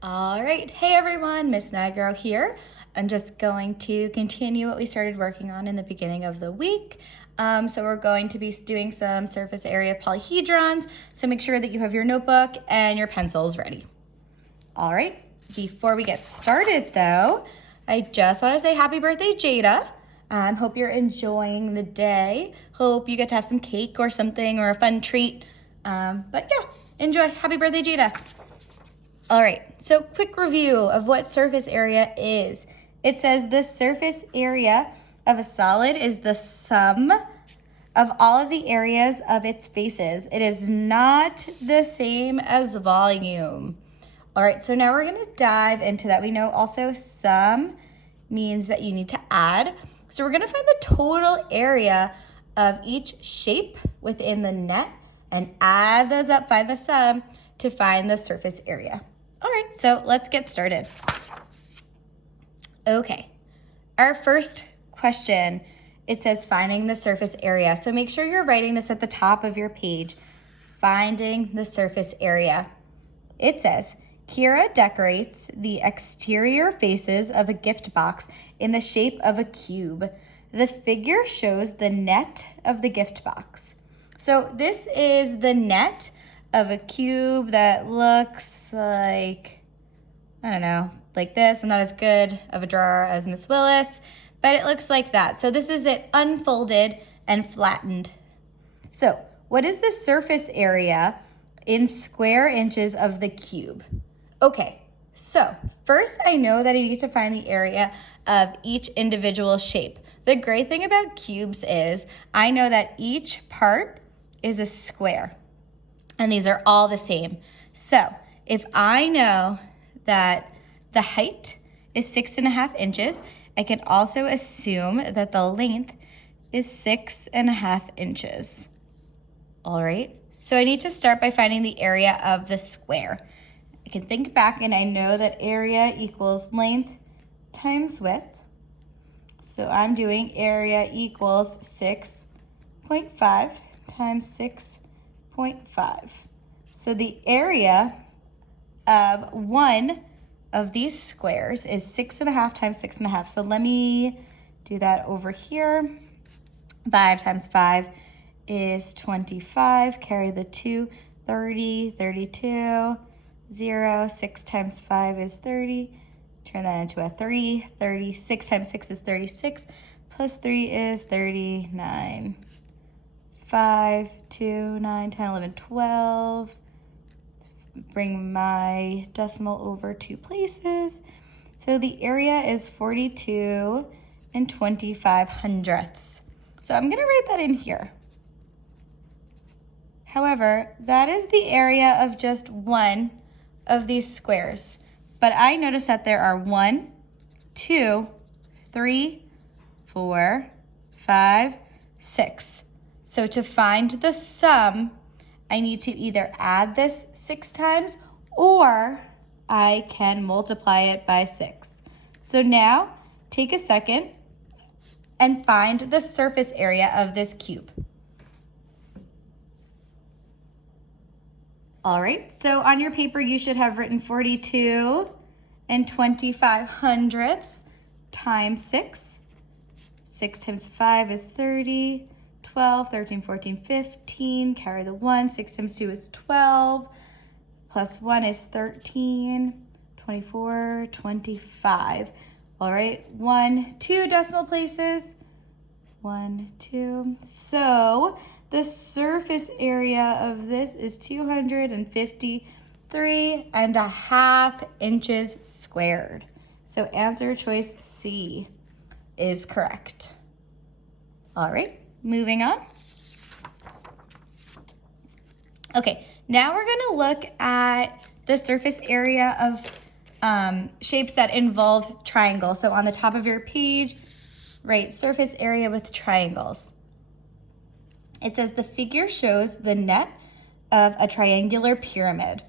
All right, hey everyone, Miss Nigro here. I'm just going to continue what we started working on in the beginning of the week. So we're going to be doing some surface area polyhedrons. So make sure that you have your notebook and your pencils ready. All right, before we get started though, I just want to say happy birthday, Jada. Hope you're enjoying the day. Hope you get to have some cake or something or a fun treat. But yeah, enjoy. Happy birthday, Jada. All right, so quick review of what surface area is. It says the surface area of a solid is the sum of all of the areas of its faces. It is not the same as volume. All right, so now we're gonna dive into that. We know also sum means that you need to add. So we're gonna find the total area of each shape within the net and add those up, find the sum to find the surface area. All right, so let's get started. Okay, our first question, it says finding the surface area. So make sure you're writing this at the top of your page, finding the surface area. It says, Kira decorates the exterior faces of a gift box in the shape of a cube. The figure shows the net of the gift box. So this is the net of a cube that looks like, I don't know, like this. I'm not as good of a drawer as Miss Willis, but it looks like that. So this is it unfolded and flattened. So what is the surface area in square inches of the cube? Okay, so first I know that I need to find the area of each individual shape. The great thing about cubes is I know that each part is a square, and these are all the same. So if I know that the height is 6.5 inches, I can also assume that the length is 6.5 inches. All right, so I need to start by finding the area of the square. I can think back and I know that area equals length times width. So I'm doing area equals 6.5 times 6.5. So the area of one of these squares is 6.5 times 6.5. So let me do that over here. 5 times 5 is 25. Carry the 2, 30, 32, 0. 6 times 5 is 30. Turn that into a 3. 36 times 6 is 36. Plus 3 is 39. 5, 2, 9, 10, 11, 12. Bring my decimal over 2 places. So the area is 42 and 25 hundredths. So I'm gonna write that in here. However, that is the area of just one of these squares. But I notice that there are 1, 2, 3, 4, 5, 6. So to find the sum, I need to either add this 6 times or I can multiply it by 6. So now take a second and find the surface area of this cube. All right, so on your paper you should have written 42 and 25 hundredths times 6. 6 times 5 is 30. 12, 13, 14, 15, carry the 1, 6 times 2 is 12, plus 1 is 13, 24, 25. All right, 1, 2 decimal places, 1, 2. So the surface area of this is 253.5 inches squared. So answer choice C is correct. All right. Moving on. Okay, now we're gonna look at the surface area of shapes that involve triangles. So on the top of your page, write surface area with triangles. It says the figure shows the net of a triangular pyramid.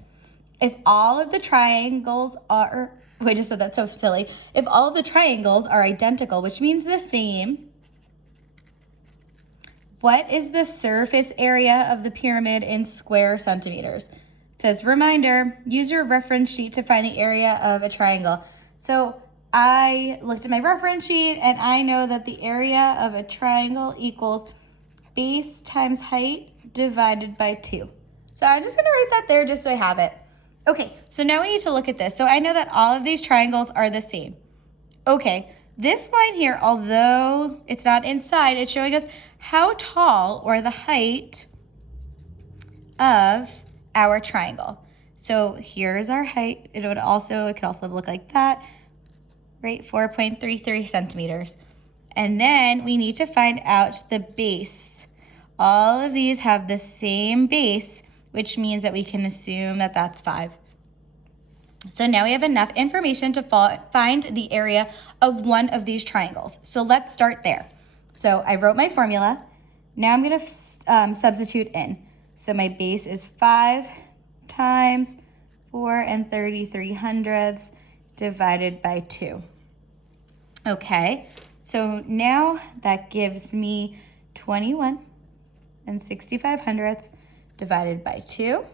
If all of the triangles are, I just said that's so silly. If all of the triangles are identical, which means the same, what is the surface area of the pyramid in square centimeters? It says, reminder, use your reference sheet to find the area of a triangle. So I looked at my reference sheet and I know that the area of a triangle equals base times height divided by 2. So I'm just gonna write that there just so I have it. Okay, so now we need to look at this. So I know that all of these triangles are the same. Okay, this line here, although it's not inside, it's showing us how tall or the height of our triangle. So here's our height. It could also look like that, right? 4.33 centimeters. And then we need to find out the base. All of these have the same base, which means that we can assume that that's 5. So now we have enough information to find the area of one of these triangles. So let's start there. So I wrote my formula. Now I'm going to substitute in. So my base is 5 times 4 and 33/100 divided by 2. Okay, so now that gives me 21 and 65/100 divided by 2.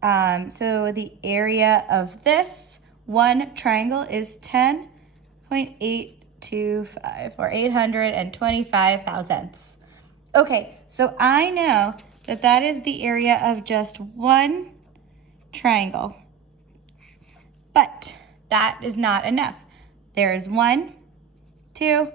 So the area of this one triangle is 10.825 or 825 thousandths. Okay, so I know that that is the area of just one triangle. But that is not enough. There is 1, 2,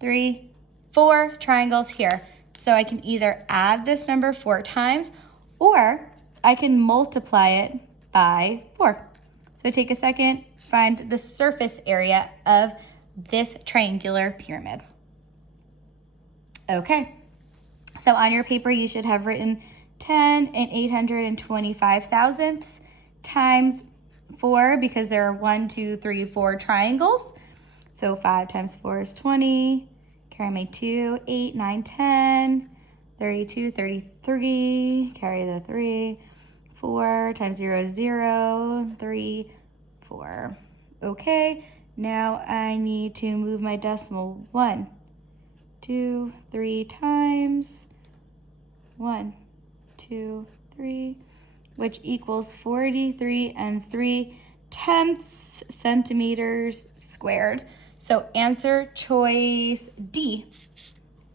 3, 4 triangles here. So I can either add this number 4 times or I can multiply it by 4. So take a second, find the surface area of this triangular pyramid. Okay, so on your paper you should have written 10 and 825 thousandths times 4 because there are 1, 2, 3, 4 triangles. So 5 times 4 is 20. Carry my 2, 8, 9, 10, 32, 33. Carry the 3. 4 times 0 is 0. 3, 4. Okay, now I need to move my decimal 1, 2, 3 times 1, 2, 3, which equals 43 and 3/10 centimeters squared. So answer choice D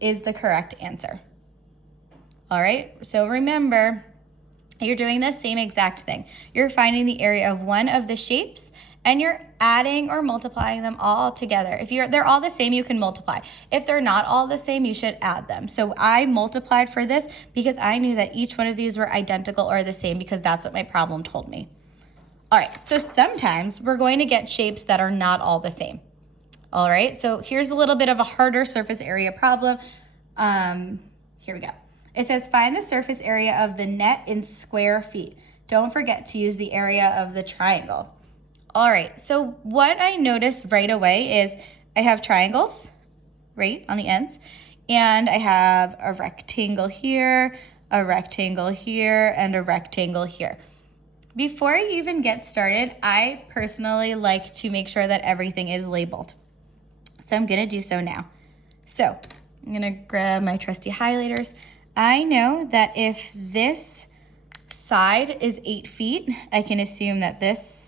is the correct answer. All right, so remember, you're doing the same exact thing. You're finding the area of one of the shapes and you're adding or multiplying them all together. If they're all the same, you can multiply. If they're not all the same, you should add them. So I multiplied for this because I knew that each one of these were identical or the same because that's what my problem told me. All right, so sometimes we're going to get shapes that are not all the same. All right, so here's a little bit of a harder surface area problem. Here we go. It says find the surface area of the net in square feet. Don't forget to use the area of the triangle. All right, so what I noticed right away is I have triangles, right, on the ends, and I have a rectangle here, a rectangle here, and a rectangle here. Before I even get started, I personally like to make sure that everything is labeled. So I'm gonna do so now. So I'm gonna grab my trusty highlighters. I know that if this side is 8 feet, I can assume that this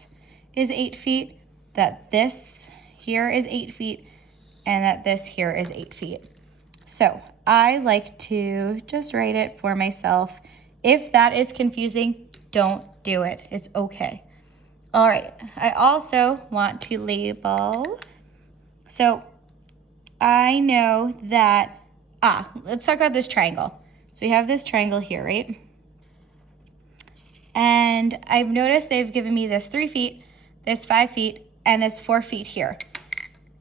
is 8 feet, that this here is 8 feet, and that this here is 8 feet. So I like to just write it for myself. If that is confusing, don't do it. It's okay. All right, I also want to label. So I know that, let's talk about this triangle. So we have this triangle here, right? And I've noticed they've given me this 3 feet, this 5 feet, and this 4 feet here.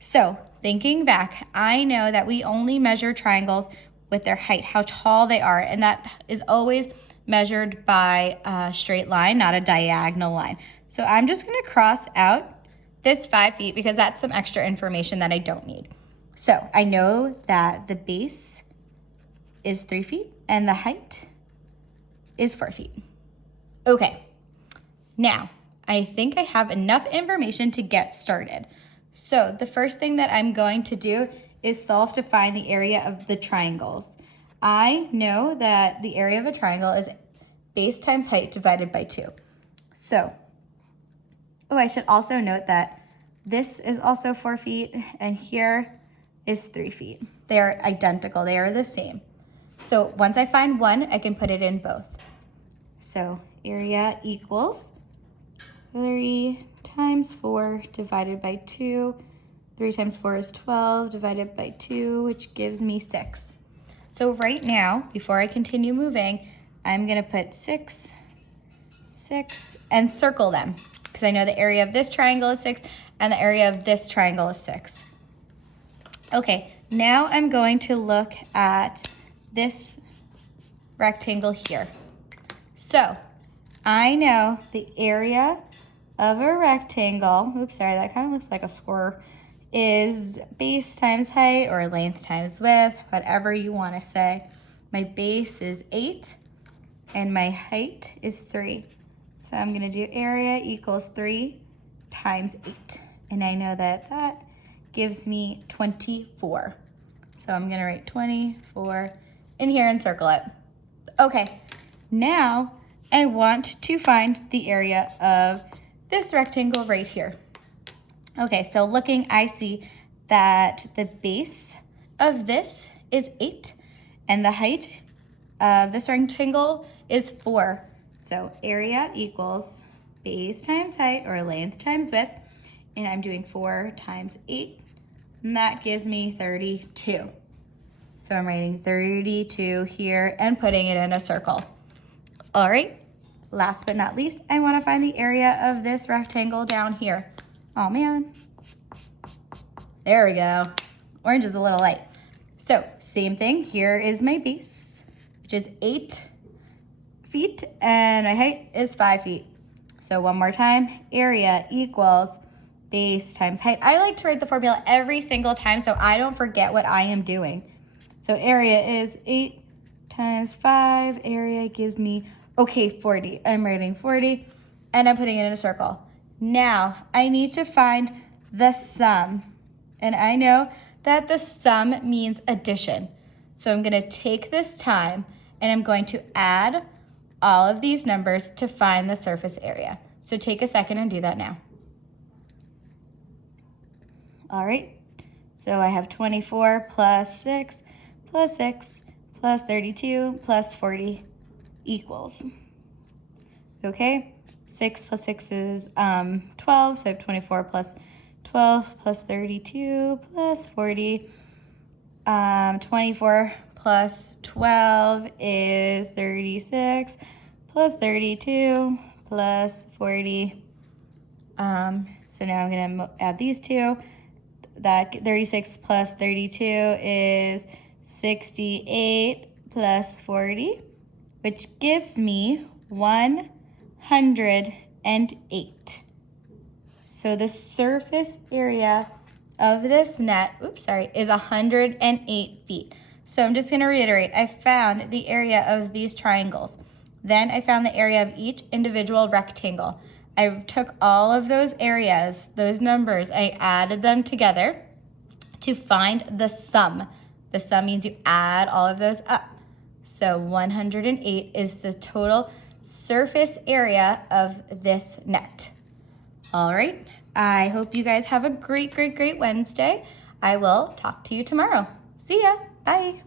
So thinking back, I know that we only measure triangles with their height, how tall they are, and that is always measured by a straight line, not a diagonal line. So I'm just gonna cross out this 5 feet because that's some extra information that I don't need. So I know that the base is 3 feet and the height is 4 feet. Okay, now I think I have enough information to get started. So the first thing that I'm going to do is solve to find the area of the triangles. I know that the area of a triangle is base times height divided by 2. So, I should also note that this is also 4 feet, and here is 3 feet. They are identical, they are the same. So once I find one, I can put it in both. So area equals 3 times 4 divided by 2. 3 times 4 is 12 divided by 2, which gives me 6. So right now, before I continue moving, I'm gonna put 6, 6, and circle them, because I know the area of this triangle is 6 and the area of this triangle is 6. Okay, now I'm going to look at this rectangle here. So I know the area of a rectangle, oops, sorry, that kind of looks like a square, is base times height or length times width, whatever you want to say. My base is 8 and my height is 3. So I'm going to do area equals 3 times 8. And I know that that gives me 24. So I'm going to write 24 in here and circle it. Okay, now I want to find the area of this rectangle right here. Okay, so looking, I see that the base of this is 8 and the height of this rectangle is 4. So area equals base times height or length times width, and I'm doing 4 times 8, and that gives me 32. So I'm writing 32 here and putting it in a circle. All right, last but not least, I want to find the area of this rectangle down here. Oh man, there we go. Orange is a little light. So same thing, here is my base, which is 8 feet, and my height is 5 feet. So one more time, area equals base times height. I like to write the formula every single time so I don't forget what I am doing. So area is 8 times 5, area gives me, okay, 40. I'm writing 40, and I'm putting it in a circle. Now, I need to find the sum, and I know that the sum means addition. So I'm gonna take this time, and I'm going to add all of these numbers to find the surface area. So take a second and do that now. All right, so I have 24 plus 6 plus 6 plus 32 plus 40 equals, okay? 6 plus 6 is 12, so I have 24 plus 12 plus 32 plus 40. 24 plus 12 is 36 plus 32 plus 40. So now I'm going to add these two. That 36 plus 32 is 68 plus 40, which gives me 108. So the surface area of this net, is 108 feet. So I'm just going to reiterate, I found the area of these triangles. Then I found the area of each individual rectangle. I took all of those areas, those numbers, I added them together to find the sum. The sum means you add all of those up. So 108 is the total surface area of this net. All right, I hope you guys have a great, great, great Wednesday. I will talk to you tomorrow. See ya, bye.